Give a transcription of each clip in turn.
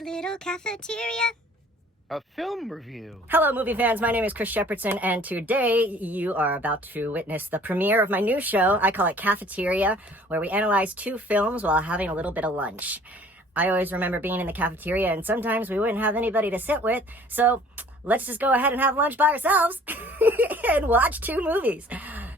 a little cafeteria. A film review. Hello, movie fans. My name is Chris Shepardson, and today you are about to witness the premiere of my new show. I call it Cafeteria, where we analyze 2 films while having a little bit of lunch. I always remember being in the cafeteria, and sometimes we wouldn't have anybody to sit with, so let's just go ahead and have lunch by ourselves and watch 2 movies.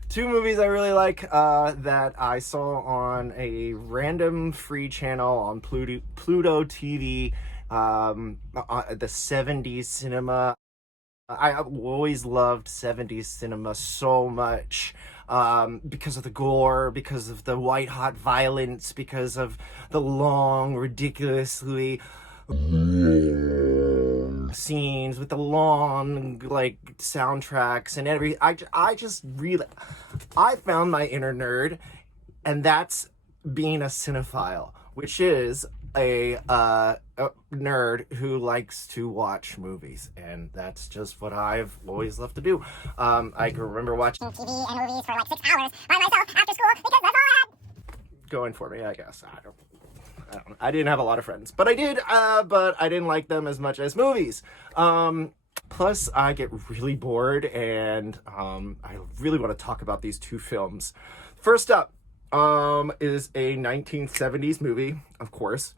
2 movies I really like that I saw on a random free channel on Pluto TV. The 70s cinema. I always loved 70s cinema so much because of the gore, because of the white hot violence, because of the long, ridiculously scenes with the long soundtracks and everything. I found my inner nerd, and that's being a cinephile, which is a nerd who likes to watch movies, and that's just what I've always loved to do. I can remember watching TV and movies for like 6 hours by myself after school because that's all I had. going for me, I guess. I don't know. I didn't have a lot of friends, but I did, but I didn't like them as much as movies. Plus, I get really bored, and I really want to talk about these 2 films. First up is a 1970s movie, of course.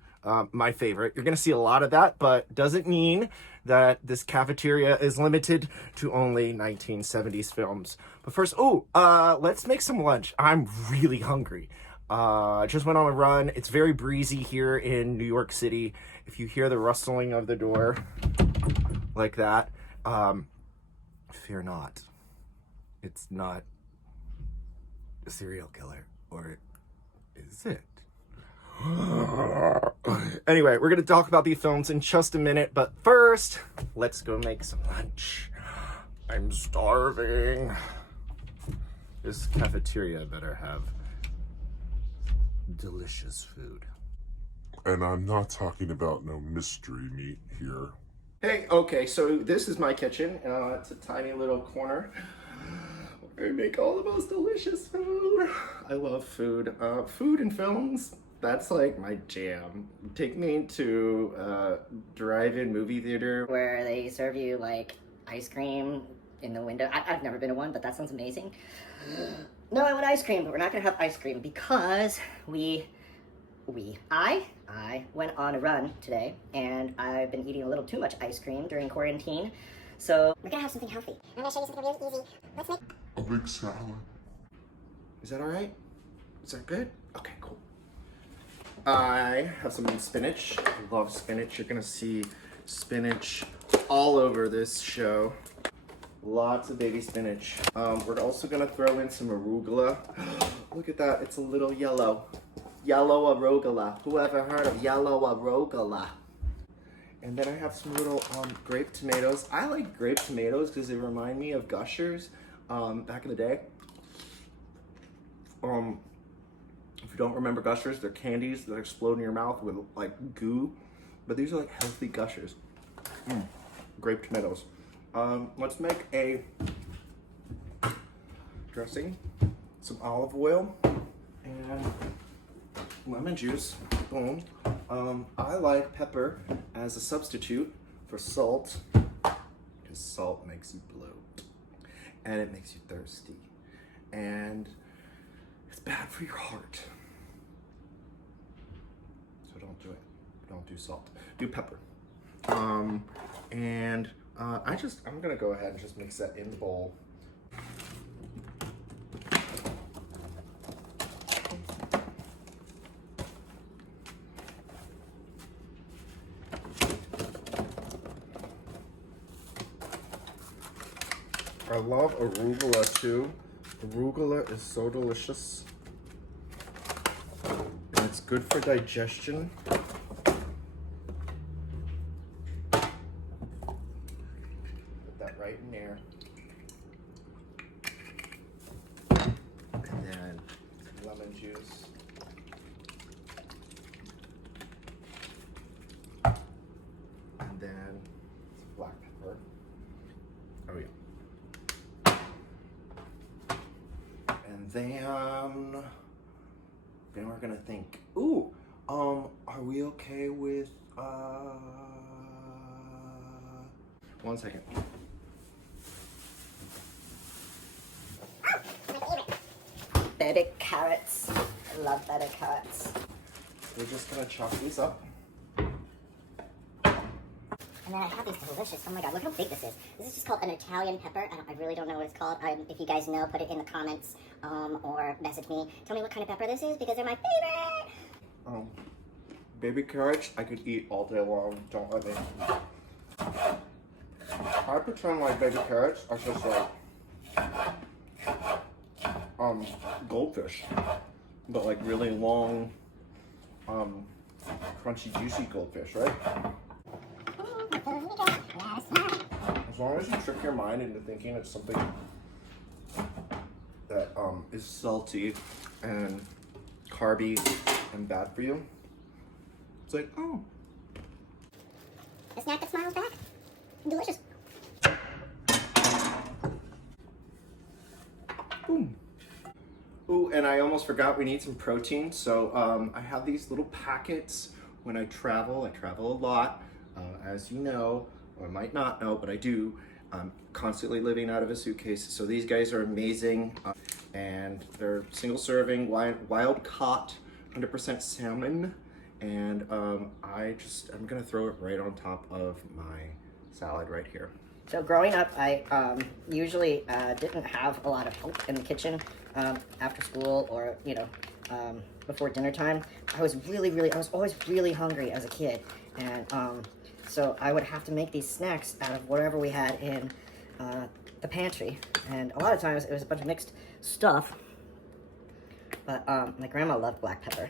My favorite. You're going to see a lot of that, but doesn't mean that this cafeteria is limited to only 1970s films. But first, let's make some lunch. I'm really hungry. I just went on a run. It's very breezy here in New York City. If you hear the rustling of the door like that, fear not. It's not a serial killer, or is it? Anyway, we're going to talk about these films in just a minute, but first, let's go make some lunch. I'm starving. This cafeteria better have delicious food. And I'm not talking about no mystery meat here. Hey, okay, so this is my kitchen. It's a tiny little corner where I make all the most delicious food. I love food. Food and films. That's like my jam. Take me to drive-in movie theater Where they serve you like ice cream in the window. I've never been to one, but that sounds amazing. No, I want ice cream, but we're not gonna have ice cream because I went on a run today, and I've been eating a little too much ice cream during quarantine. So We're gonna have something healthy. I'm gonna show you something really easy. Let's make A big salad. Is that all right? Is that good? Okay, cool. I have some spinach. I love spinach. You're gonna see spinach all over this show. Lots of baby spinach. We're also gonna throw in some arugula. Look at that, it's a little yellow. Yellow arugula. Who ever heard of yellow arugula? And then I have some little grape tomatoes. I like grape tomatoes because they remind me of Gushers back in the day. If you don't remember Gushers, they're candies that explode in your mouth with like goo. But these are like healthy Gushers. Grape tomatoes. Let's make a dressing, some olive oil, and lemon juice. Boom. I like pepper as a substitute for salt, because salt makes you bloat, and it makes you thirsty, and it's bad for your heart. So don't do it. Don't do salt. Do pepper. I'm gonna go ahead and just mix that in the bowl. I love arugula too. Arugula is so delicious. And it's good for digestion. Right in there. And then lemon juice. And then black pepper. Oh yeah. And then we're gonna think, I Are we okay with, 1 second. Baby carrots. I love baby carrots. We're just gonna chop these up. And then I have these delicious, oh my god, look how big this is. This is just called an Italian pepper. I really don't know what it's called. If you guys know, put it in the comments or message me. Tell me what kind of pepper this is because they're my favorite. Baby carrots, I could eat all day long. Don't let me. I pretend like baby carrots are just like goldfish, but like really long, crunchy, juicy goldfish, right? As long as you trick your mind into thinking it's something that is salty and carby and bad for you, it's like, oh. A snack that smiles back. Delicious. Boom. Ooh, and I almost forgot we need some protein. So I have these little packets when I travel. I travel a lot, as you know, or might not know, but I do. I'm constantly living out of a suitcase. So these guys are amazing. And they're single serving, wild caught, 100% salmon. And I'm gonna throw it right on top of my salad right here. So growing up, I usually didn't have a lot of help in the kitchen after school or, before dinner time. I was always really hungry as a kid. And so I would have to make these snacks out of whatever we had in the pantry. And a lot of times it was a bunch of mixed stuff. But my grandma loved black pepper.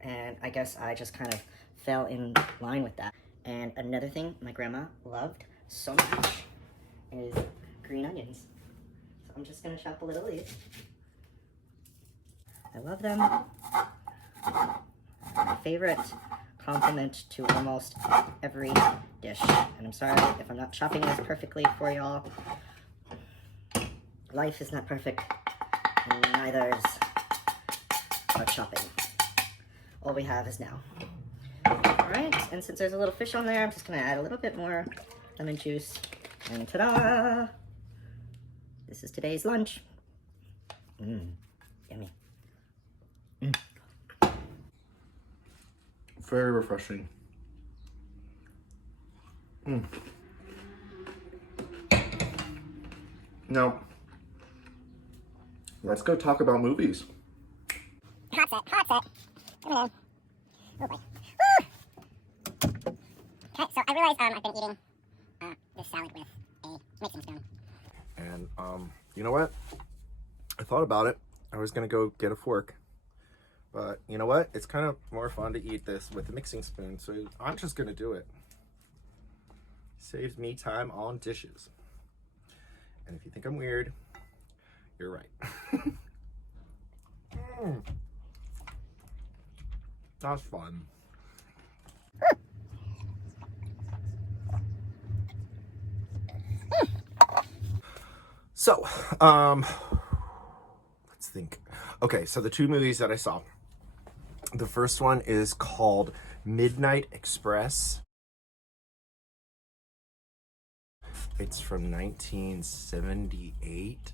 And I guess I just kind of fell in line with that. And another thing my grandma loved so much is green onions. So I'm just gonna chop a little of these. I love them. My favorite compliment to almost every dish. And I'm sorry if I'm not chopping this perfectly for y'all. Life is not perfect, and neither is our chopping. All we have is now. Alright, and since there's a little fish on there, I'm just gonna add a little bit more lemon juice. And ta-da! This is today's lunch. Yummy. Very refreshing. Now, let's go talk about movies. Hot set, hot set. Come on. Oh boy. Woo! Okay, so I realize I've been eating this salad with a mixing spoon. And you know what? I thought about it. I was gonna go get a fork. But you know what? It's kind of more fun to eat this with a mixing spoon, so I'm just gonna do it. Saves me time on dishes. And if you think I'm weird, you're right. That's fun. So, let's think. Okay, so the two movies that I saw. The first one is called Midnight Express. It's from 1978,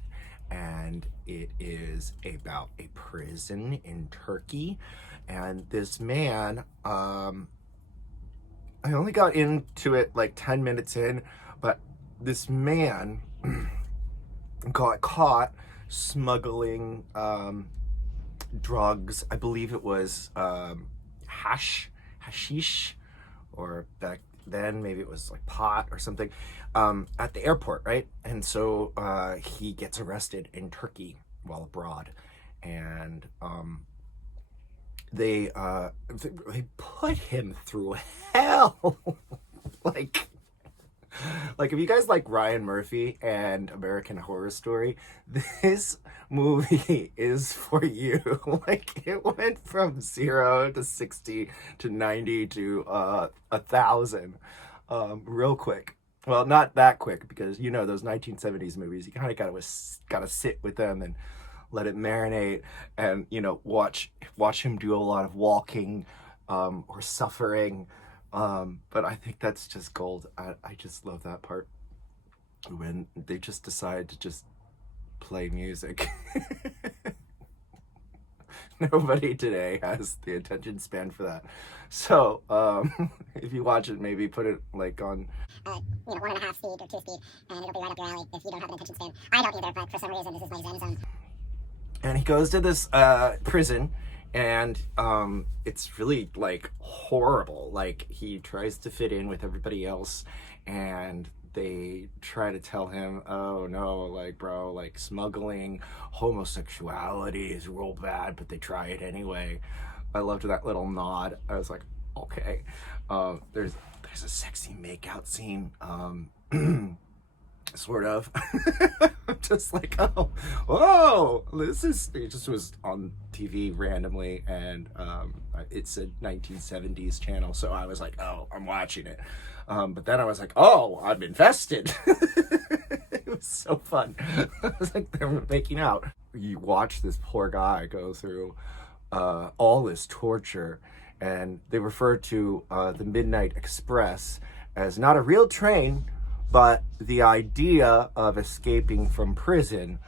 and it is about a prison in Turkey. And this man, I only got into it like 10 minutes in, but this man got caught smuggling drugs. I believe it was hashish, or back then maybe it was like pot or something, at the airport, right? And so he gets arrested in Turkey while abroad, and they put him through hell. Like if you guys like Ryan Murphy and American Horror Story, this movie is for you. Like it went from 0 to 60 to 90 to 1,000 real quick. Well, not that quick, because those 1970s movies, you kind of gotta sit with them and let it marinate, and watch him do a lot of walking or suffering. But I think that's just gold. I just love that part when they just decide to just play music. Nobody today has the attention span for that. So if you watch it, maybe put it like on 1.5 speed or 2 speed, and it'll be right up your alley if you don't have an attention span. I don't either, but for some reason this is my zen zone. And he goes to this prison, and it's really like horrible. Like, he tries to fit in with everybody else, and they try to tell him, oh no, like, bro, like, smuggling homosexuality is real bad, but they try it anyway. I loved that little nod. I was like, okay. There's a sexy makeout scene, sort of. Just like, oh, it just was on TV randomly, and it's a 1970s channel, so I was like, oh, I'm watching it. But then I was like, oh, I'm invested. It was so fun. I was like, they're making out. You watch this poor guy go through all this torture, and they refer to the Midnight Express as not a real train, but the idea of escaping from prison.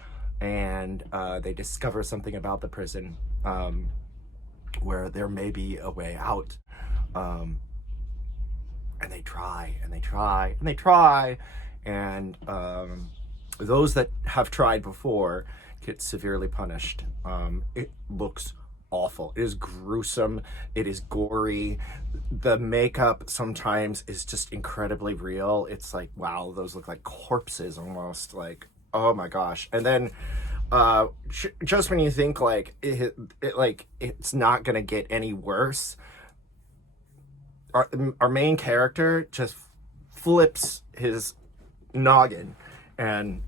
And they discover something about the prison where there may be a way out. And they try, and they try, and they try, and those that have tried before get severely punished. It looks awful. It is gruesome. It is gory. The makeup sometimes is just incredibly real. It's like, wow, those look like corpses almost. Like, oh my gosh. And then just when you think like it's not gonna get any worse, our main character just flips his noggin and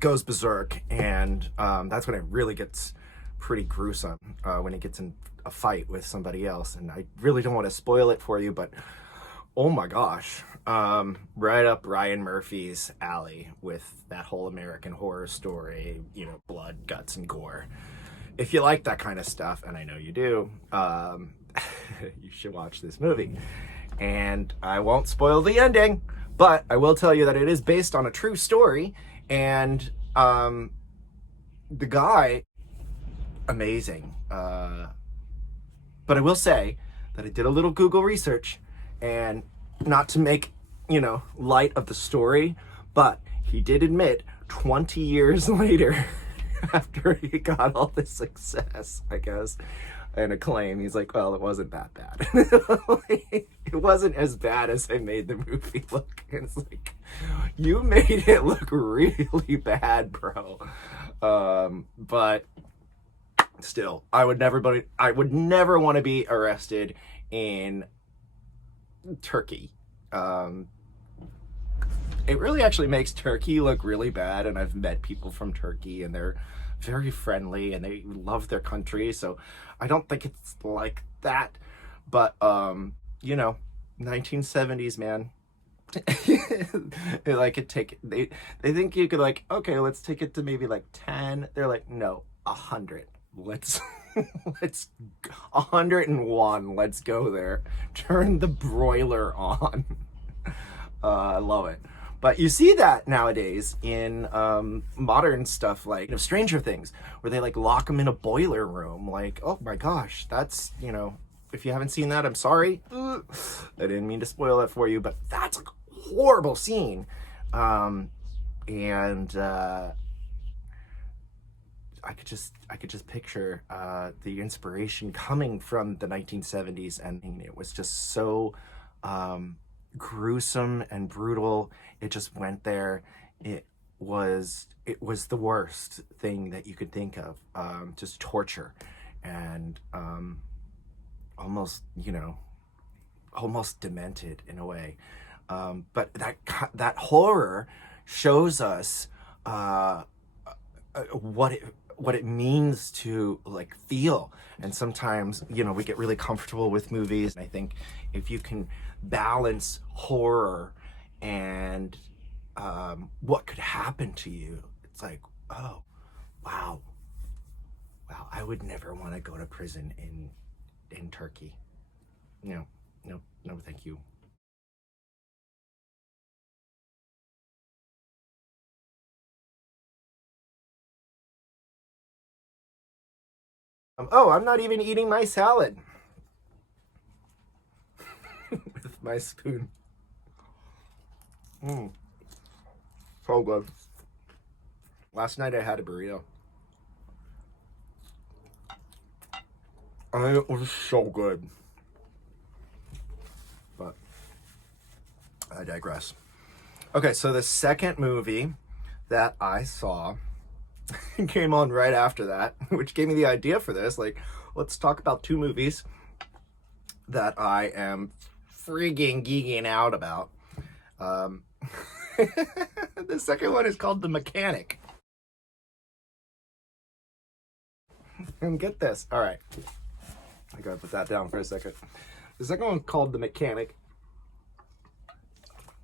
goes berserk, and that's when it really gets pretty gruesome, when he gets in a fight with somebody else. And I really don't want to spoil it for you, but oh my gosh, right up Ryan Murphy's alley with that whole American Horror Story, blood, guts, and gore. If you like that kind of stuff, and I know you do, you should watch this movie. And I won't spoil the ending, but I will tell you that it is based on a true story, and the guy, amazing. But I will say that I did a little Google research, and not to make, light of the story, but he did admit 20 years later, after he got all this success, I guess, and acclaim, he's like, well, it wasn't that bad. It wasn't as bad as I made the movie look. And it's like, you made it look really bad, bro. But still, I would never want to be arrested in Turkey. It really actually makes Turkey look really bad, and I've met people from Turkey, and they're very friendly, and they love their country, so I don't think it's like that. But 1970s, man. They think you could, like, okay, let's take it to maybe like 10. They're like, no, 100. Let's 101. Let's go there. Turn the broiler on. I love it. But you see that nowadays in modern stuff like Stranger Things, where they like lock them in a boiler room. Like, oh my gosh, that's, if you haven't seen that, I'm sorry. I didn't mean to spoil it for you, but that's a horrible scene. I could just picture the inspiration coming from the 1970s, and it was just so gruesome and brutal. It just went there. It was the worst thing that you could think of. Just torture, and almost demented in a way. But that horror shows us what it means to like feel. And sometimes we get really comfortable with movies, and I think if you can balance horror and what could happen to you, it's like, oh Wow. Wow, I would never want to go to prison in Turkey. No, thank you. Oh, I'm not even eating my salad with my spoon. So good. Last night I had a burrito. And it was so good. But I digress. Okay, so the second movie that I saw came on right after that, which gave me the idea for this. Like, let's talk about two movies that I am freaking geeking out about. The second one is called The Mechanic. And get this. All right. I gotta put that down for a second. The second one's called The Mechanic.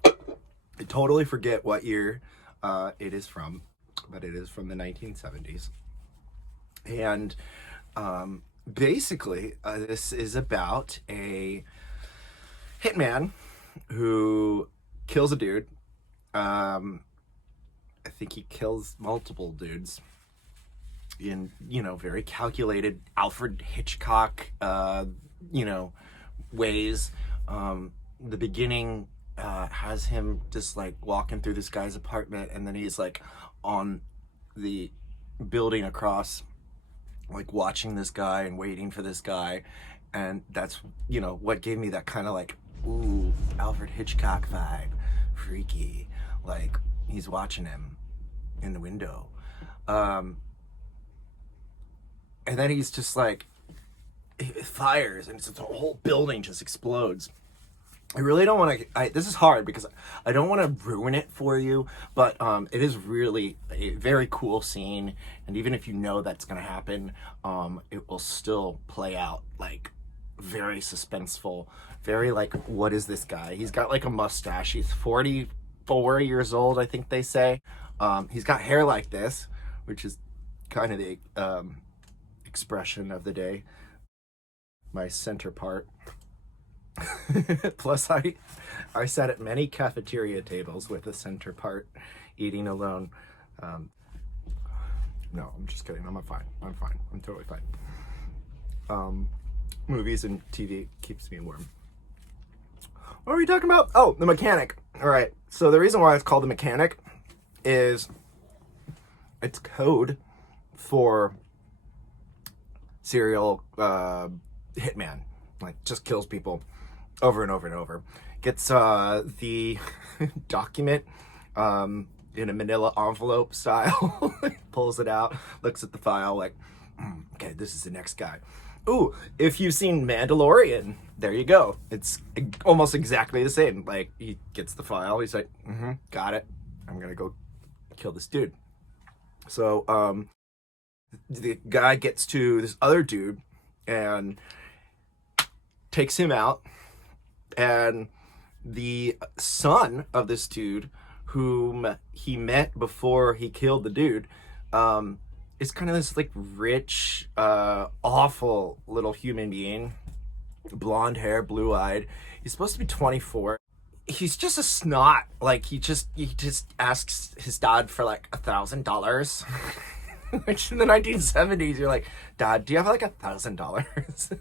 I totally forget what year it is from, but it is from the 1970s. And basically, this is about a hitman who kills a dude. I think he kills multiple dudes in, very calculated Alfred Hitchcock, ways. The beginning has him just like walking through this guy's apartment, and then he's like on the building across, like watching this guy and waiting for this guy. And that's, what gave me that kind of like, ooh, Alfred Hitchcock vibe. Freaky. Like, he's watching him in the window. And then he's just like, it fires, and the whole building just explodes. I really don't want to, this is hard because I don't want to ruin it for you, but it is really a very cool scene. And even if you know that's going to happen, it will still play out like very suspenseful, very like, what is this guy? He's got like a mustache. He's 44 years old, I think they say. He's got hair like this, which is kind of the expression of the day. My center part. Plus, I sat at many cafeteria tables with a center part, eating alone. No, I'm just kidding. I'm fine. I'm totally fine. Movies and TV keeps me warm. What are we talking about? Oh, The Mechanic. All right. So the reason why it's called The Mechanic is it's code for serial hitman. Like, just kills people over and over and over. Gets the document in a manila envelope style. Pulls it out, looks at the file like, okay, this is the next guy. Ooh, if you've seen Mandalorian, there you go. It's almost exactly the same. Like, he gets the file, he's like, got it. I'm gonna go kill this dude. So the guy gets to this other dude and takes him out, and the son of this dude whom he met before he killed the dude is kind of this like rich, awful little human being, blonde hair, blue-eyed. He's supposed to be 24. He's just a snot. Like, he just asks his dad for like $1,000. Which in the 1970s, you're like, Dad, do you have like $1,000?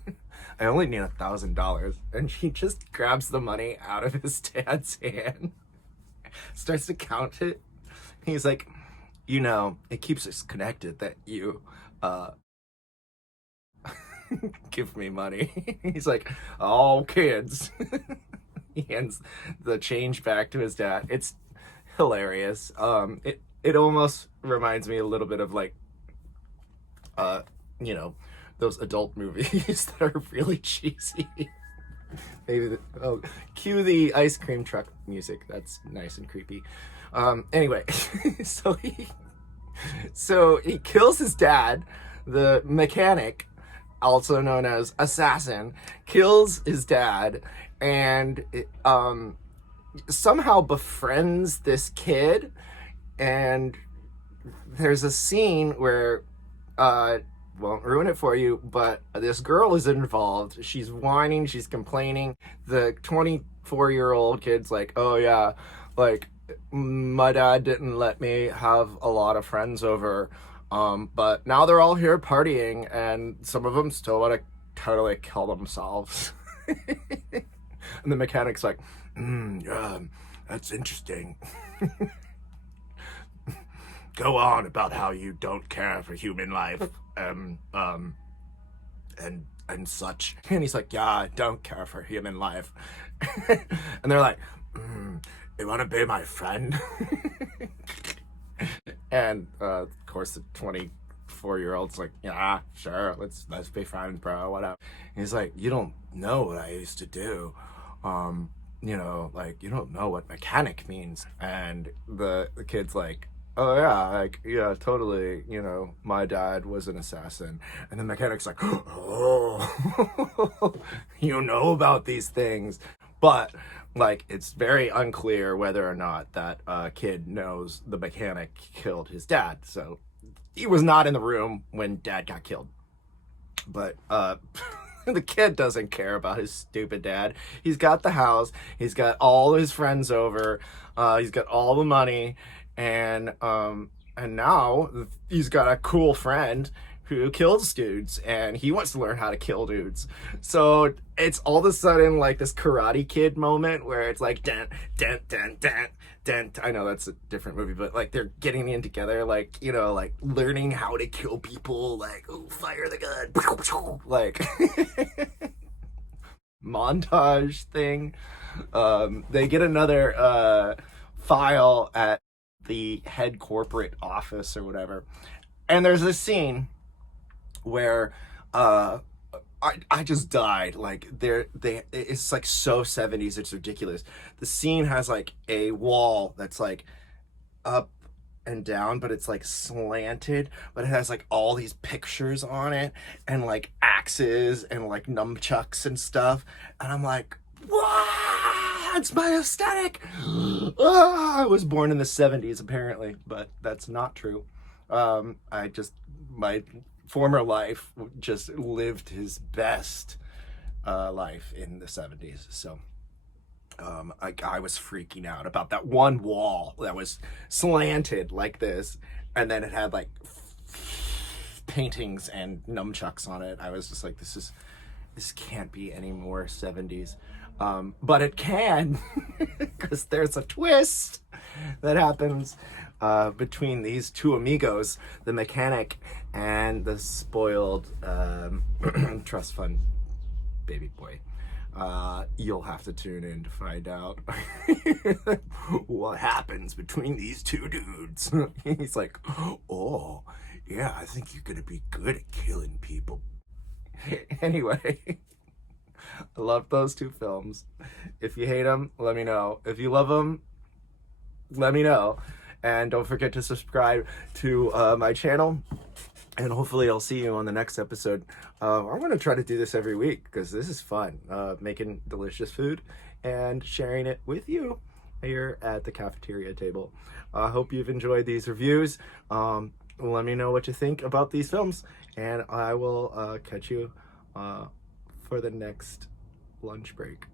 I only need $1,000. And he just grabs the money out of his dad's hand, starts to count it. He's like, it keeps us connected that you give me money. He's like, oh, kids. He hands the change back to his dad. It's hilarious. It almost reminds me a little bit of like, those adult movies that are really cheesy. Maybe cue the ice cream truck music. That's nice and creepy. Anyway, so he kills his dad, the mechanic, also known as assassin, kills his dad, and somehow befriends this kid, and there's a scene where, won't ruin it for you, but this girl is involved. She's whining, she's complaining. The 24-year-old kid's like, oh yeah, like, my dad didn't let me have a lot of friends over, but now they're all here partying, and some of them still want to totally kill themselves. And the mechanic's like, that's interesting. Go on about how you don't care for human life, and such. And he's like, yeah, I don't care for human life. And they're like, you want to be my friend? And of course the 24-year-old's like, yeah, sure, let's be friends, bro, whatever. And he's like, you don't know what I used to do. Like, you don't know what mechanic means. And the kid's like, oh yeah, like, yeah, totally, my dad was an assassin. And the mechanic's like, oh, you know about these things. But like, it's very unclear whether or not that kid knows the mechanic killed his dad. So he was not in the room when dad got killed. But the kid doesn't care about his stupid dad. He's got the house, he's got all his friends over, he's got all the money, and now he's got a cool friend who kills dudes, and he wants to learn how to kill dudes. So it's all of a sudden like this Karate Kid moment where it's like, dun, dun, dun, dun, dun. I know that's a different movie, but like they're getting in together, like, like learning how to kill people, like, oh, fire the gun, like montage thing. They get another file at the head corporate office or whatever, and there's this scene where I just died. Like, it's like so 70s, it's ridiculous. The scene has like a wall that's like up and down, but it's like slanted, but it has like all these pictures on it, and like axes and like nunchucks and stuff, and I'm like, wow, that's my aesthetic. I was born in the 70s apparently, but that's not true. My former life just lived his best life in the 70s. So I was freaking out about that one wall that was slanted like this, and then it had like paintings and nunchucks on it. I was just like, this can't be any more 70s. But it can, because there's a twist that happens between these two amigos, the mechanic and the spoiled trust fund baby boy. You'll have to tune in to find out what happens between these two dudes. He's like, oh, yeah, I think you're gonna be good at killing people. Anyway, I love those two films. If you hate them, let me know. If you love them, let me know. And don't forget to subscribe to my channel. And hopefully I'll see you on the next episode. I'm going to try to do this every week because this is fun. Making delicious food and sharing it with you here at the cafeteria table. I hope you've enjoyed these reviews. Let me know what you think about these films. And I will catch you for the next lunch break.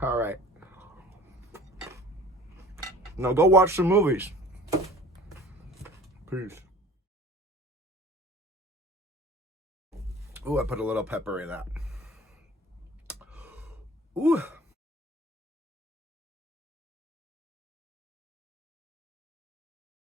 All right. Now go watch some movies. Peace. Ooh, I put a little pepper in that. Ooh.